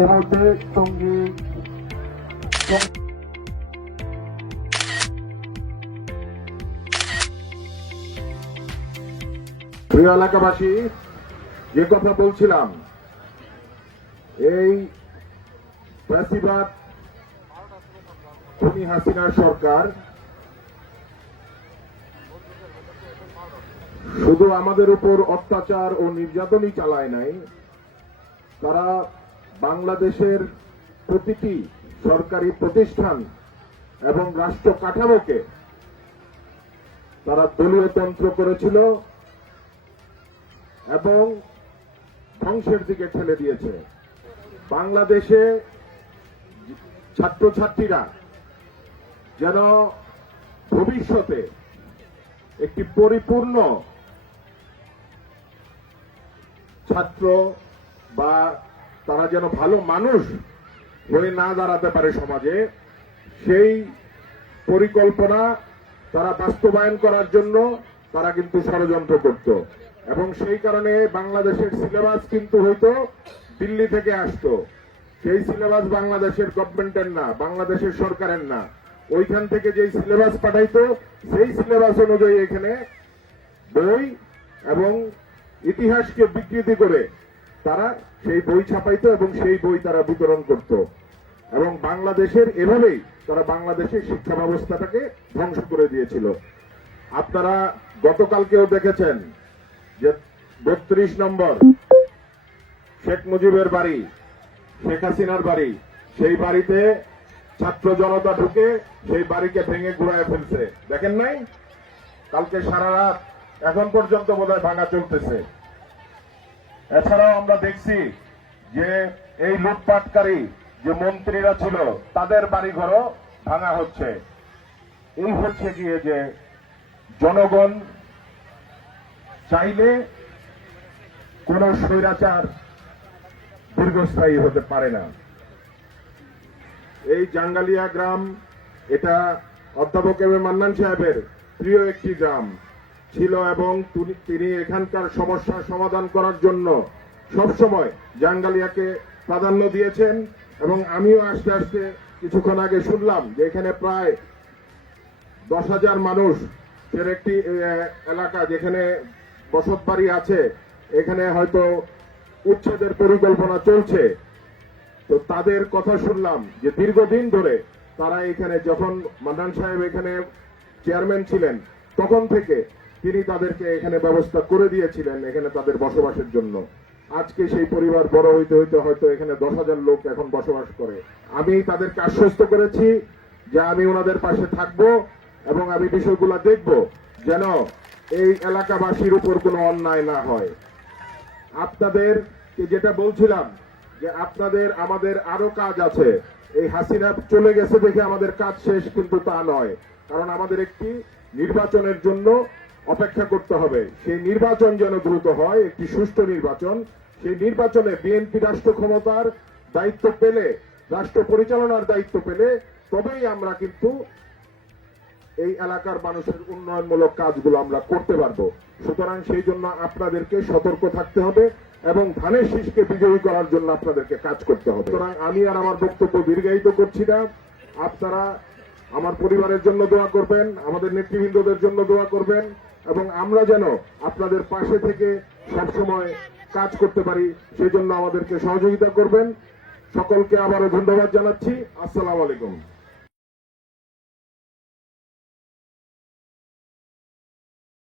এর মধ্যে টঙ্গী প্রিয় এলাকাবাসী, যে কথা বলছিলাম, এই ফ্যাসিবাদ খুনি হাসিনার সরকার শুধু আমাদের উপর অত্যাচার ও নির্যাতনই চালায় নাই, তারা বাংলাদেশের প্রতিটি সরকারি প্রতিষ্ঠান এবং রাষ্ট্র কাঠামোকে তারা দলীয়তন্ত্র করেছিল এবং ধ্বংসের দিকে ঠেলে দিয়েছে। বাংলাদেশে ছাত্রছাত্রীরা যেন ভবিষ্যতে একটি পরিপূর্ণ ছাত্র বা তারা যেন ভালো মানুষ হয়ে না দাঁড়াতে পারে সমাজে, সেই পরিকল্পনা তারা বাস্তবায়ন করার জন্য তারা কিন্তু ষড়যন্ত্র করত এবং সেই কারণে বাংলাদেশের সিলেবাস কিন্তু হয়তো দিল্লি থেকে আসতো। সেই সিলেবাস বাংলাদেশের গভর্নমেন্টের না, বাংলাদেশের সরকারের না। ওইখান থেকে যেই সিলেবাস পাঠাইতো সেই সিলেবাস অনুযায়ী এখানে বই এবং ইতিহাসকে বিকৃতি করে তারা সেই বই ছাপাইতো এবং সেই বই তারা বিতরণ করত এবং বাংলাদেশের এভাবেই তারা বাংলাদেশের শিক্ষা ব্যবস্থাটাকে ধ্বংস করে দিয়েছিল। আপনারা গতকালকেও দেখেছেন যে 32 নম্বর শেখ মুজিবের বাড়ি, শেখ হাসিনার বাড়ি, সেই বাড়িতে ছাত্র জনতা ঢুকে সেই বাড়িকে ভেঙে গুড়ায় ফেলছে। দেখেন নাই? কালকে সারা রাত এখন পর্যন্ত বোধহয় ভাঙা চলতেছে। এছাড়াও আমরা দেখছি যে এই লুটপাটকারী যে মন্ত্রীরা ছিল তাদের বাড়িঘরও ভাঙা হচ্ছে। এই হচ্ছে গিয়ে যে জনগণ চাইলে কোন স্বৈরাচার দীর্ঘস্থায়ী হতে পারে না। এই জাঙ্গালিয়া গ্রাম, এটা অধ্যাপক এম এ মান্নান সাহেবের প্রিয় একটি গ্রাম ছিল এবং তিনি এখানকার সমস্যা সমাধান করার জন্য সবসময় জাঙ্গালিয়াকে প্রাধান্য দিয়েছেন এবং আমিও আস্তে আস্তে কিছুক্ষণ আগে শুনলাম যে এখানে প্রায় 10,000 মানুষের একটি এলাকা যেখানে বসত বাড়ি আছে, এখানে হয়তো উচ্ছেদের পরিকল্পনা চলছে। তো তাদের কথা শুনলাম যে দীর্ঘদিন ধরে তারা এখানে, যখন মান্নান সাহেব এখানে চেয়ারম্যান ছিলেন তখন থেকে তিনি তাদেরকে এখানে ব্যবস্থা করে দিয়েছিলেন এখানে তাদের বসবাসের জন্য। আজকে সেই পরিবার বড় হইতে হইতে হয়তো এখানে 10,000 লোক এখন বসবাস করে। আমি তাদেরকে আশ্বস্ত করেছি যে আমি ওনাদের পাশে থাকব এবং আমি বিষয়গুলো দেখব যেন এই এলাকাবাসীর উপর কোনো অন্যায় না হয়। আপনাদের যেটা বলছিলাম যে আপনাদের আমাদের আরো কাজ আছে। এই হাসিনা চলে গেছে দেখে আমাদের কাজ শেষ, কিন্তু তা নয়। কারণ আমাদের একটি নির্বাচনের জন্য অপেক্ষা করতে হবে। সেই নির্বাচন যেন দ্রুত হয়, একটি সুষ্ঠু নির্বাচন। সেই নির্বাচনে বিএনপি রাষ্ট্র ক্ষমতার দায়িত্ব পেলে, রাষ্ট্র পরিচালনার দায়িত্ব পেলে তবেই আমরা কিন্তু এই এলাকার মানুষের উন্নয়নমূলক কাজগুলো আমরা করতে পারবো। সুতরাং সেই জন্য আপনাদেরকে সতর্ক থাকতে হবে এবং ধানের শীষকে বিজয়ী করার জন্য আপনাদেরকে কাজ করতে হবে। সুতরাং আমি আর আমার বক্তব্য দীর্ঘায়িত করছি না। আপনারা আমার পরিবারের জন্য দোয়া করবেন, আমাদের নেতৃবৃন্দদের জন্য দোয়া করবেন এবং আমরা যেন আপনাদের পাশে থেকে সবসময় কাজ করতে পারি সেই জন্য আমাদেরকে সহযোগিতা করবেন। সকলকে আবারও ধন্যবাদ জানাচ্ছি। আসসালামু আলাইকুম।